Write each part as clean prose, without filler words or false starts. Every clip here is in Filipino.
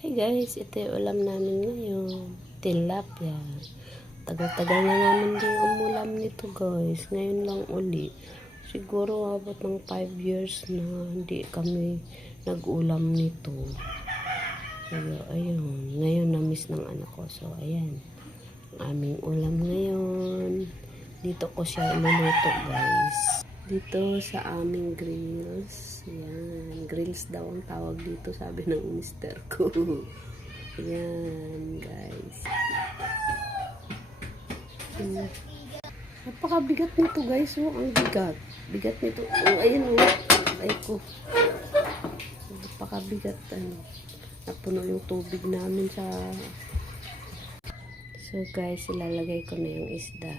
Hey guys, ito yung ulam namin ngayon. Tilapia. Tagal-tagal na namin din umulam nito guys. Ngayon lang uli. Siguro abot ng 5 years na hindi kami nag-ulam nito. Pero ayun, ngayon na-miss ng anak ko. So ayan, aming ulam ngayon. Dito ko siya iluluto guys. Dito sa aming grills. Ayan. Grills daw ang tawag dito, sabi ng mister ko. Ayan, guys. Napakabigat nito, guys. Oh, ang bigat. Bigat nito. Oh, ayan, oh. Ay ko. Napakabigat. Napuno yung tubig namin sa... So, guys, ilalagay ko na yung isda.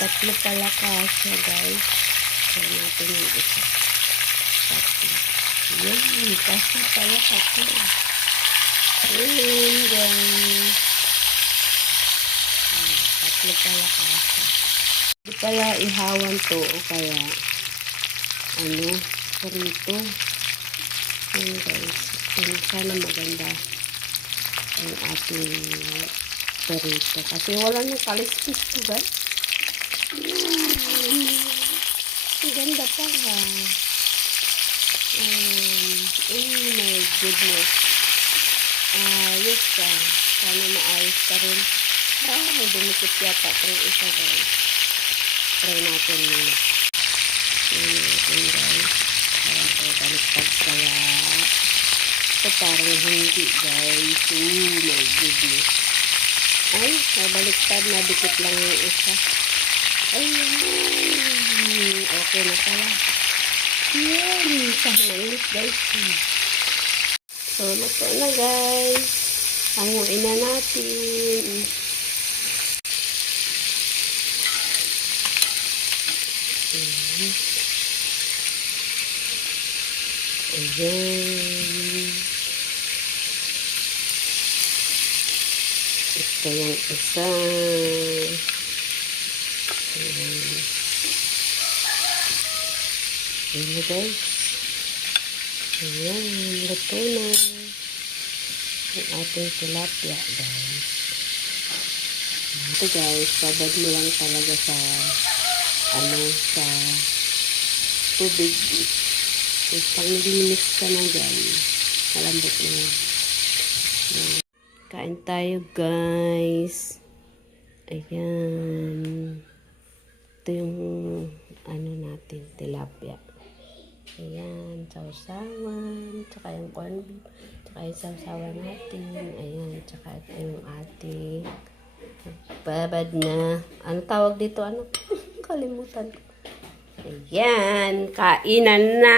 Tatlo pala kasya guys. Kaya natin yung isa. Tatlo. Yan. Kasya pala tatlo. Ayan guys. Tatlo pala kasya. Hindi pala ihawan to o kaya prito. Ayan guys. Sana maganda ang ating perito. Kasi wala nang kaliskis to guys. Ang ganda pa ha. Oh my goodness. Ayos ka. Sana maayos ka rin. May dumikit yata itong isa guys. Try natin muna. Try natin guys. Parang baliktad kaya. Ito parang hindi guys. Oh my goodness. Ay, nabaliktad. Nadikit lang yung isa. Ayun. Okay na pala. Yan. Mainit guys. So, luto na guys. Hanguin na natin. Ayan. Ito yung isa. Ayan guys. Ayan, luto na ang ating tilapia guys. Ito guys, babad mo lang talaga sa sa tubig. Tapos pang linis ka na dyan, malambot na yan. Kain tayo guys. Ayan. Ito yung natin, tilapia. Ayan, sausawan, tsaka yung corned beef, tsaka yung sausawan natin. Ayan, tsaka ito yung ating babad na, tawag dito, kalimutan ko. Ayan, kainan na!